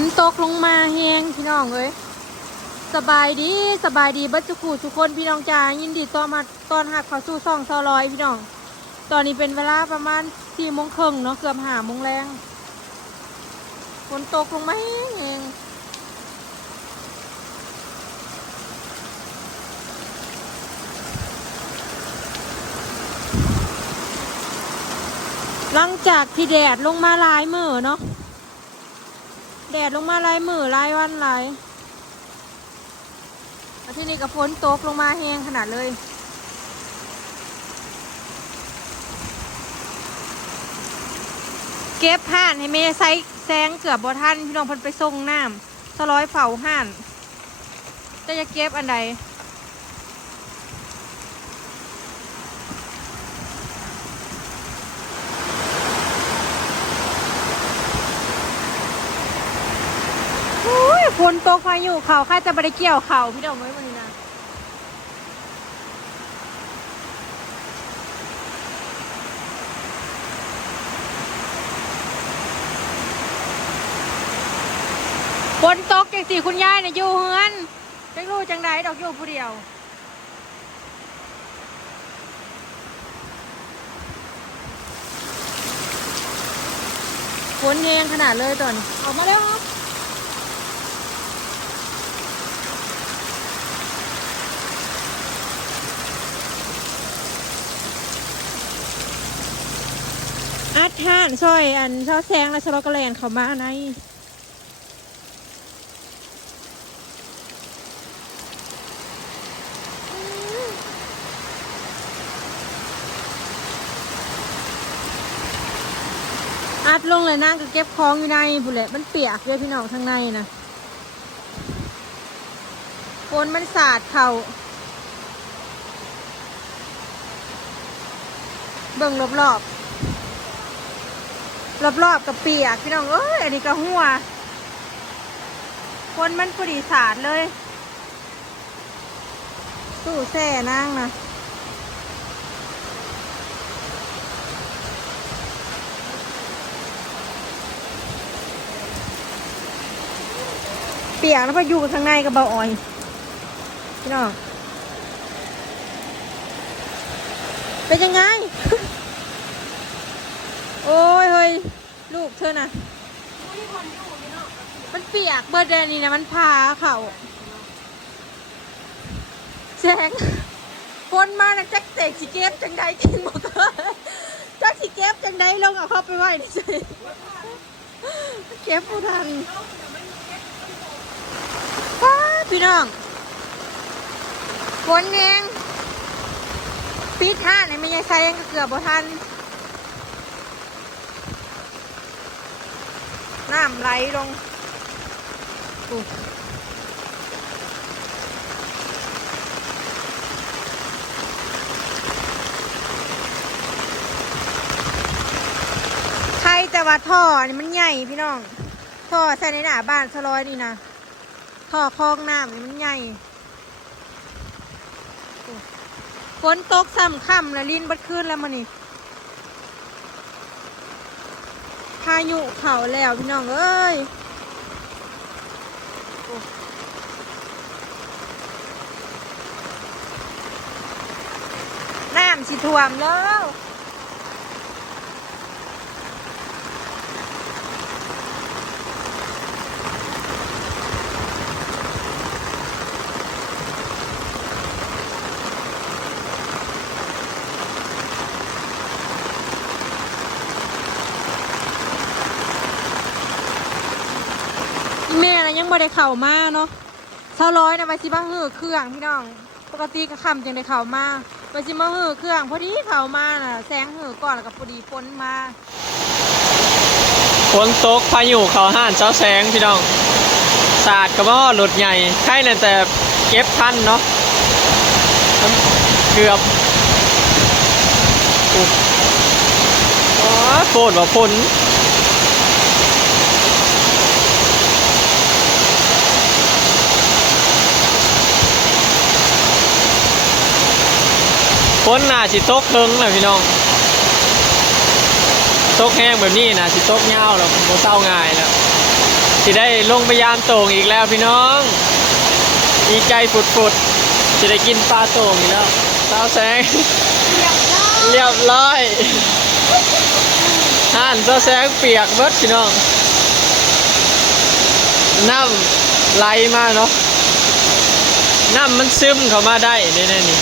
นตกลงมาแฮงพี่น้องเอ้ยสบายดีสบายดีบัจจุคูทุกคนพี่น้องจ้ายินดีต้อนมาตอนหักเข้าสู่ซ่องซอลอยพี่น้อง ตอนนี้เป็นเวลาประมาณสี่โมงครึ่งเนาะเกือบห้าโมงแรงฝนตกลงมาแฮงแฮงหลังจากที่แดดลงมาหลายมือเนาะ แดดลงมาหลายมือหลายวันหลายแล้วที่นี่ก็ฝนตกลงมาแห้งขนาดเลยเก็บห่านให้เมย์ใส่แซงเกือบบทันพี่น้องพันไปส่งน้ำสร้อยเผาห่านจะจะเก็บอันใด ฝนตกพายุเขาข้าจะไปได้เกี่ยวเขาพี่ดอกไม้วันนี้นะฝนตกจังสี่คุณยายเนี่ยอยู่เฮือนจังรู้จังไดดอกอยู่ผู้เดียวฝนแรงขนาดเลยตอนนี้ออกมาแล้ว อาทานซอยอันซอแซงและชลอกระแลนเขามาในอัดลงเลยนั่งก็เก็บของอยู่ในบุนแหละมันเปียกเลยพี่น้องทางในนะฝนมันสาดเข่าเบิ่งรอบๆ รอบๆกับเปียกพี่น้องเอ้ยอันนี้ก็หัว คนมันพอดีสาดเลย สู้แส่นางนะเปียกแล้วพออยู่ข้างในกับเบาอ่อย พี่น้องเป็นยังไง โอ้ยเฮ้ย ลู กเธอนะมันเปียกเบอร์เดนนี่นะมันพาเขาแสงคนมานะจักเสกสิเก็บจังใดจริงบอกเลยจักสิเก็บจังใดลงเอาเข้าไปไว้ในใจเก็บผู้ทันป้าพี่น้องฝนเองปิดห้านในไม่ยายไซยังเกือบบ่ทัน น้ำไหลลงอุ๊ยใครแต่ว่าท่อนี่มันใหญ่พี่น้อง ท่อใส่ในหน้าบ้านสลอยนี่นะท่อคลองน้ำนี่มันใหญ่อุ๊ยฝนตกซ้ำค่ำแล้วลินบัดขึ้นแล้วมันนี่ พายุเข่าแล้วพี่น้องเอ้ยน้ำสิท่วมแล้วอีแม่นะยัง บ่ได้เข่ามาเนาะเท่าร้อยนะไปสิมาหือเครื่องพี่น้อง ปกติก็คำจังได้เข่ามาไปสิมาหือเครื่องพอดีเข่ามาน่ะแสงหือก่อนแล้วก็พอดีฝนมาฝนตกพายุเขาห้านเจ้าแสงพี่น้องสาดกระบอกหลุดใหญ่ใช่เลยแต่เก็บทันเนาะเกือบอุ๊ยอ๋อโฟนว่าฝน ฝนน่าสิตกเคิงเลยพี่น้องตกแห้งแบบนี้นะสิตกเงาแล้วโมเศร้าง่ายแล้วสิได้ลงไปยามโต่งอีกแล้วพี่น้องดีใจฝุดๆจะได้กินปลาโต่งอีกแล้วสาแสงเรียบร้อยห่านเจ้าแสงเปียกเบิดพี่น้องน้ำไหลมาเนาะน้ำมันซึมเข้ามาได้นี่นี่นี่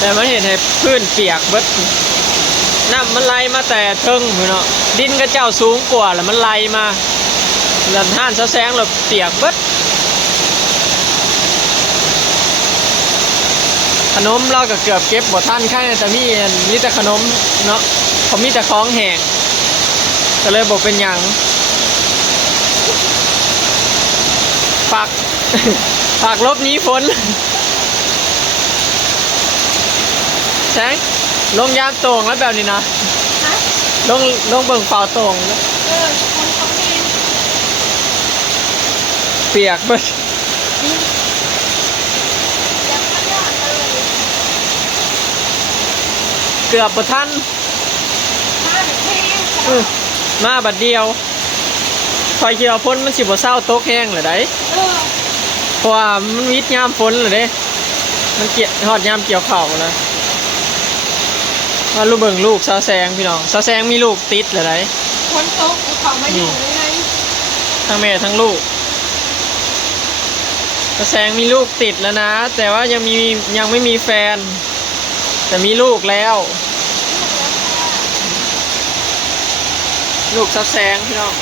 แต่มันเห็นให้พื้นเปียกเบิดน้ำมันไหลมาแต่เทิงเนาะดินก็เจ้าสูงกว่าแล้วมันไหลมาแล้วห่านจ้าแสงเราเปียกเบิดขนมเราก็เกือบเก็บบ่ทันแค่แต่มีนมีแต่ขนมเนาะเขามีแต่ของแหงก็เลยบอกเป็นหยังฝากฝากลบหนี้ฝน แสงลงยามโต่งแล้วแบบนี้นะฮะลงลงเบิ่งเป่าโต่งเออคนเขาเองเปียกเบิดนี่ยังไม่ได้เลยเกือบบ่ทันมาเด็กแห้งอื้อมาบัดเดียวคอยเกี่ยวาพ้นมันสิบ่เศร้าโต๊ะแห้งเลยได้เออเพราะว่ามันวิทยามฝนเลยเด้ มันเกี่ยวหอดยามเกี่ยวเข่าวนะ ว่าลูกเบิ่งลูกซาแซงพี่น้องซาแซงมีลูกติดเลยได้คนโต๊ะเขามาอยู่เลยไงทั้งแม่ทั้งลูกซาแซงมีลูกติดแล้วนะ แต่ว่ายังมียังไม่มีแฟน แต่มีลูกแล้ว ลูกซาแซงพี่น้อง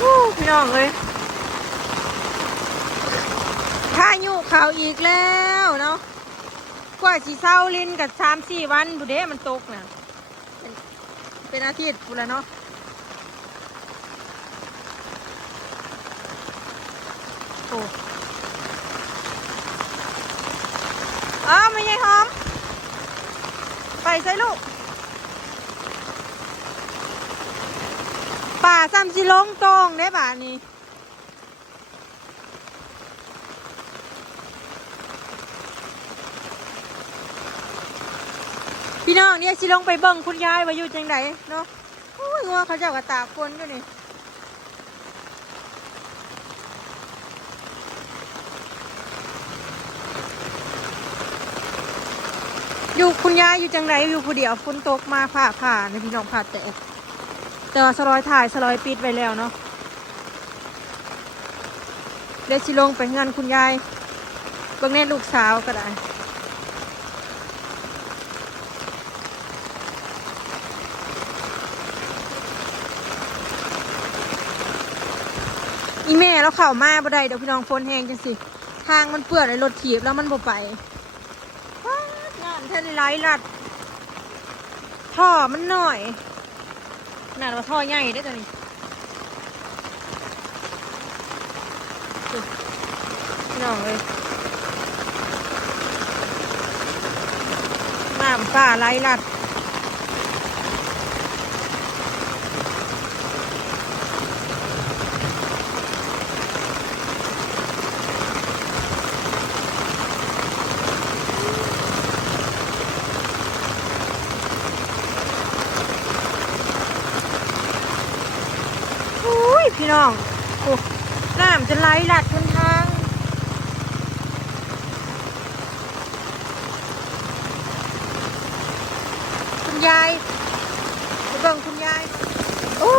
อู้พี่ น้องเลยพายุเขาอีกแล้วเนาะกว่าสีเศร้าลินกับสามสี่วันบุเด้มันตกนะเป็นเป็นอาทิตย์พูแล้วเนาะโอ้อ้าวไม่ใช่หอม ไปใส่ลูก ป่าซ้ำสิลงตรงได้ป่านี้พี่น้องเนี่ยสิลงไปเบิ่งคุณยายว่าอยู่จังไดเนาะโอ้ยงัวเขาเจ้ากระตากฝนอยู่นี่อยู่คุณยายอยู่จังไดอยู่ผู้เดียวฝนตกมาผ่าผ่าในพี่น้องผ่าแตก แต่ว่าสลอยถ่ายสลอยปิดไว้แล้วเนาะเดี๋ยวชิลงไปเงินคุณยายเบิ่งแน่ลูกสาวก็ได้อีแม่เราเข้ามาบ่ได้เดี๋ยวพี่น้องฝนแห้งจังสิ ทางมันเปื้อนเลยรถถีบแล้วมันบ่ไปงานแท้ไรลัดท่อมันหน่อย น่าว่าท่อใหญ่ได้อตัวนี้น้องเลยน้ำป่าไหลหลัด อุ้ย พี่น้องโอ้น้ำจะไหลหลัดบนทางคุณยายไปเบิ่งคุณยายโอ้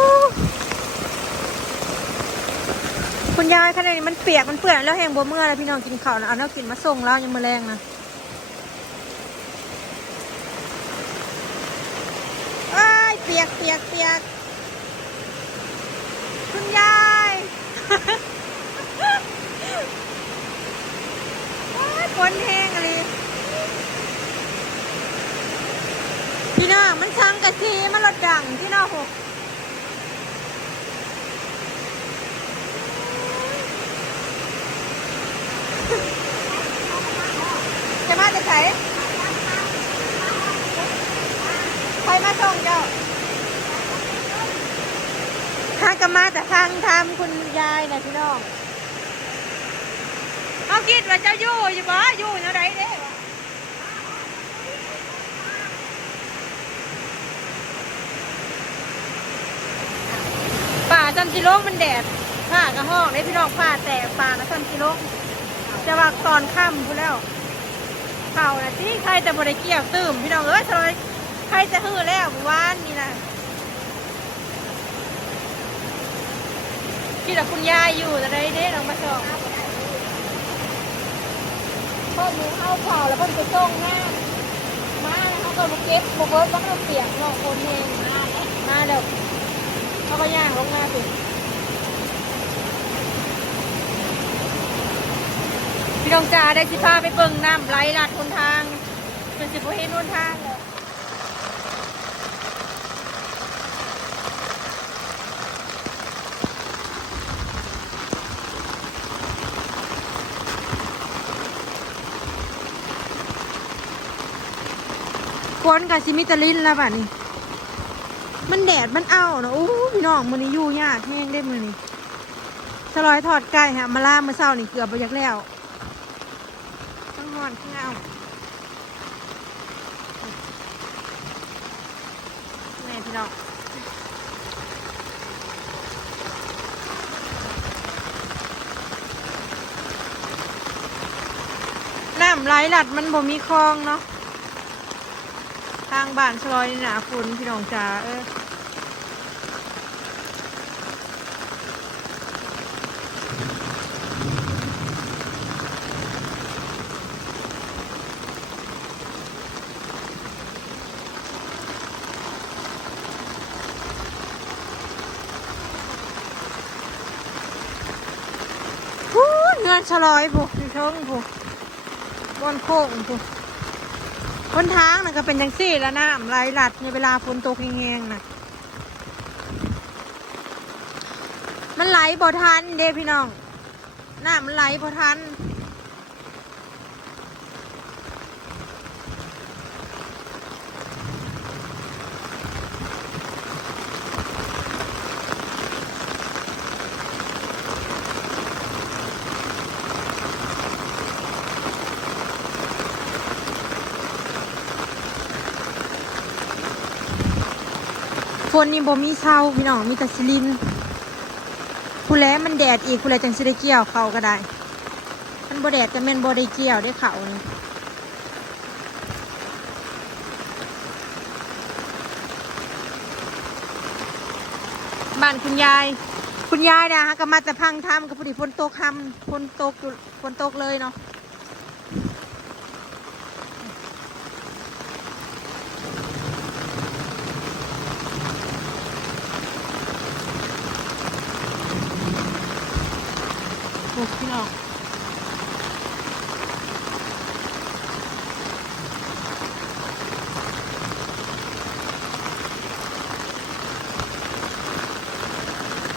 คุณยายขนาดนี้มันเปียกมันเปื้อนแล้วแห้งบัวเมื่อแล้วพี่น้องกินข้าวนะเอาเนื้อกินมาส่งแล้วยังมือแรงนะอ้ยเปียกเปียกเปียก คุณยาย โอ้ยฝนแห้งอะไรพี่น้องมันช่างกะทีมันรถดังพี่น้องหกจะมาจะใส่ใครมาส่งเจ้า ทาง ก็มาแต่ทางทำคุณยายนะพี่น้องเขาคิดว่าเจ้าอยู่อยู่บ่อยู่อยู่ไหนเด้ป่าซัมจิโลงมันแดดผ้ากระห้องได้พี่น้องผ้าแตกป่านะซัมจิโลงจะว่าตอนค่ำพูดแล้วเข่านะที่ใครแต่บริเกียวตื่มพี่น้องเอ้ยซอยใครจะฮือแล้วเมื่อวาน นี่นะที่แต่คุณยายอยู่จะได้เด้น้องมาส่งพ่อหมูเข้าพอแล้วพ่อจะส่งหน้ามาแล้วเขาก็มาเก็บโบเบิร์ตต้องเปียกนอกคนเองมามาเดี๋ยวเขาก็ย่างลงมาสิพี่น้องจ่าได้สิพาไปเบิ่งน้ำไหลหลัดคนทางจนสิบ่เห็นวนทางเลย ฝนกับซิมิตาลินแล้วป่ะนี่มันแดดมันเอาเนาะโอ้พี่น้องมือนี้อยู่ยากแห้งได้มือนี้สลอยถอดไก่ฮะมาล่ามาเศร้านี่เกือบไปยักแล้วต้องนอนข้างเอาแม่พี่น้องน้ำไหลหลัดมันบ่มีคลองเนาะางบ้านชลอยนี่หนาฝนพี่น้องจ๋าเออเงินชลอยผูกอยู่เชิงผูกบนโค้งผูก บนทางน่ะก็เป็นจังซี่แล้วนะไหลหลัดในเวลาฝนตกแห้งๆนะมันไหลบ่ทันเด้พี่น้องน้ำมันไหลบ่ทัน นนี่บ่มีเช้าพี่น้องมีแต่สลินผู้แลมันแดดอีกผู้แลจังสิได้เกี่ยวเขาก็ได้ มันบ่แดดก็แม่นบ่ได้เกี่ยวได้เขานี่บ้านคุณยาย คุณยายนะฮะก็มาแต่พังทำกับพอดีฝนตกทำฝนตกฝนตกเลยเนาะ โอ้พี่น้อง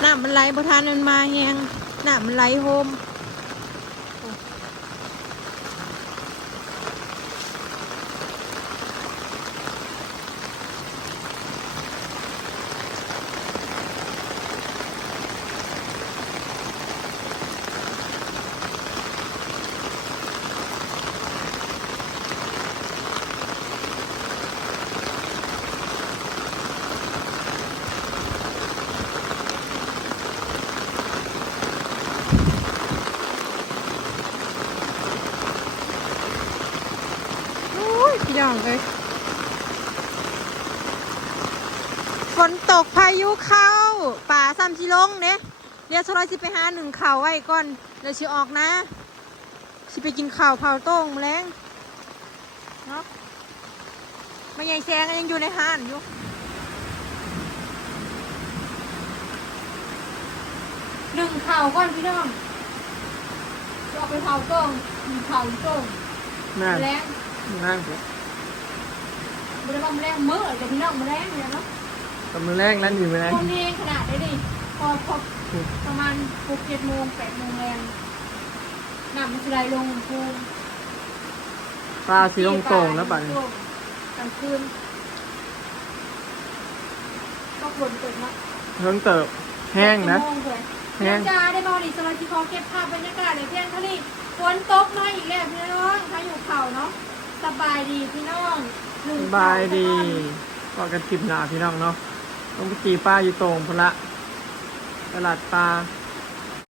น้ำ มันไหลบ่ทันมันมาแฮงน้ำมันไหลโฮมโอ้โอ้ยพี่น้องเลยฝนต กพายุเข้า ป่าซ้ำชิลงเนี่ยเดี๋ยวชลอยสิไปหาหนึ่งข่าวไว้ก่อนเดี๋ยวชิออกนะสิไปกินข้าวเผาโต้งแมลงเนาะไม่ใหญ่แซงก็ยังอยู่ในห้านอยู่หนึ่งข่าวก่อนพี่น้องจะเอาไปเผาโต้งหนึ่งข่าวโต้งนั่แมลงนั่นบริวารแมลงมือแต่พี่น้องแมลงเนี่ยเนาะ กับมือแรกร้านอยู่มือแรก คนเองขนาดได้ดิพอพอประมาณหกเจ็ดโมงแปดโมงแรงน้ำมันจะไหลลงภูมิปลาสีลงตรงแล้วป่ะเนี่ยกลางคืนก็ฝนตกมาเพิ่งเติบแห้งนะ แห้งจ้าได้มองดิสมาชิกขอเก็บภาพบรรยากาศเลยเพียงเท่านี้ฝนตกมาอยอีกแล้วพี่น้องถ้าอยู่เขาเนาะสบายดีพี่น้องสบายดีก็กันคลิปหนาพี่น้องเนาะ ลงกีป้าอยู่ตรงพละตลาดตา